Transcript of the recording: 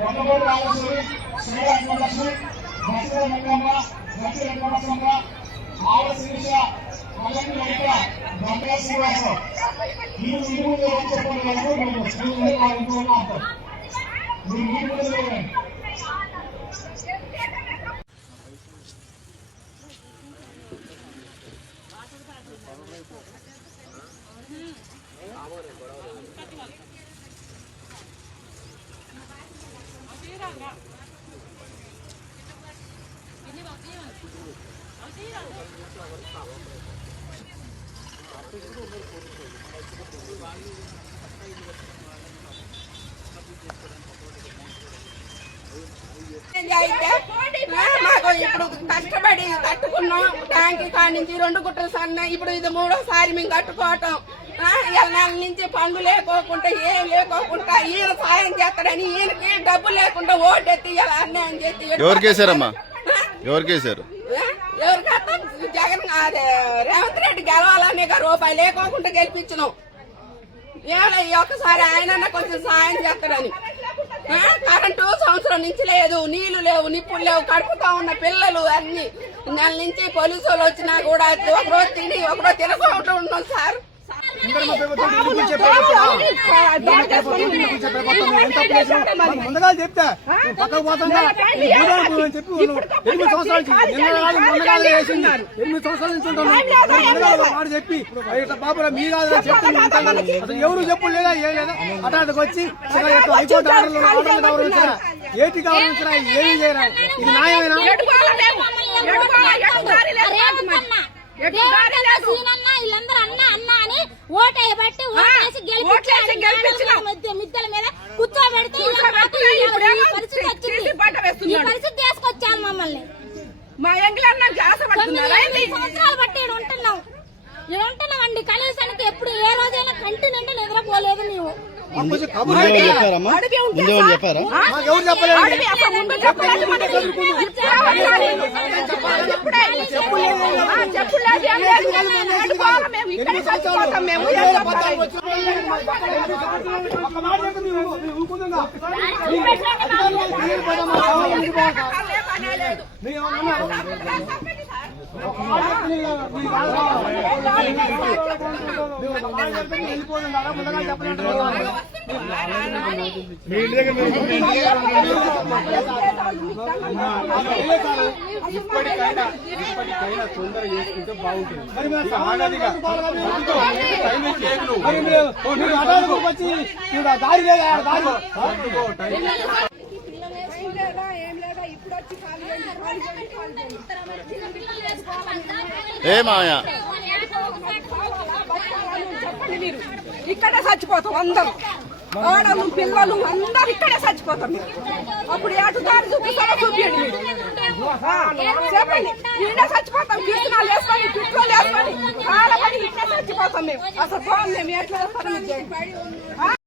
వందమూడు రాజేశ్వరి, శ్రీరామలక్ష్మి, దశరథ రంగమ్మ, దశరథ రంగమ్మ, ఆవ శిరీష, కళ్యాణి లలిత, గంగా శ్రీవాసరావు. ఈ ఇంటి చెప్పండి వరకు మేము స్కూల్ అంటాం. మీరు ఇంటి ముందు మాకు ఇప్పుడు కష్టపడి కట్టుకున్నాం. ట్యాంక్ కాడి నుంచి 2 గుట్టలు సన్న, ఇప్పుడు ఇది 3వ సారి మేము కట్టుకోవటం. నెల నుంచి పనులు లేకోకుండా ఏం లేకోకుండా ఈయన సాయం చేస్తాడని ఈయనకి డబ్బు లేకుండా ఓటెత్తి అన్యాయం చేసి ఎవరికేసారమ్మా? ఎవరికేసారు? ఎవరికైతే జగన్ రేవంత్ రెడ్డి గెలవాలని రూపాయి లేకోకుండా గెలిపించినాం. ఒక్కసారి ఆయన కొంచెం సాయం చేస్తాడని. కరెంటు సంవత్సరం నుంచి లేదు, నీళ్లు లేవు, నిప్పులు లేవు, కడుపుతా ఉన్న పిల్లలు అన్ని. నెల నుంచి పోలీసు వాళ్ళు వచ్చినా కూడా ఒకరోజు తిని ఒకరోజు తినకుండా ఉన్నాం సార్. ముందుగా చెప్తా పక్కకు పోతుందా 8 సంవత్సరాల నుంచి వాడు చెప్పి బాబు మీ కాదు చెప్తాను. అసలు ఎవరు చెప్పుడు లేదా ఏం లేదా అటాటకు వచ్చి హైకోర్టు ఆర్డర్లు గౌరవించరా, ఏటి గౌరవించరా, ఏమి చేయరా? ఇది న్యాయమేనా? వీళ్ళందరూ అన్న అన్న అని ఓటేయబట్టి ఓటేసి మిద్దెల మీద కూర్చోబెడితే పరిస్థితి తీసుకొచ్చాను మమ్మల్ని. మా సంవత్సరాలు బట్టి ఇక్కడ ఉంటున్నాం అండి. కనీసానికి ఎప్పుడు ఏ రోజైనా కంటి నిండా నిద్రపోలేదు నీవు. చెప్పారా? ఇప్పటికైనా తొందర చేసుకుంటే బాగుంటుంది. దారి ఏమాయా ఇక్కడే చచ్చిపోతాం అందరూ, ఆడలు పిల్లలు అందరు ఇక్కడే చచ్చిపోతాం. అప్పుడు ఏటు దారి చూపిస్తారో చూపించండి మీరు. చెప్పండి, ఈయన చచ్చిపోతాం. కిస్తనాలు వేసుకొని పిట్రోలు వేసుకొని ఆడపడి ఇక్కడే చచ్చిపోతాం మేము. అసలు బాగుంది మేము ఎట్లా చేస్తారో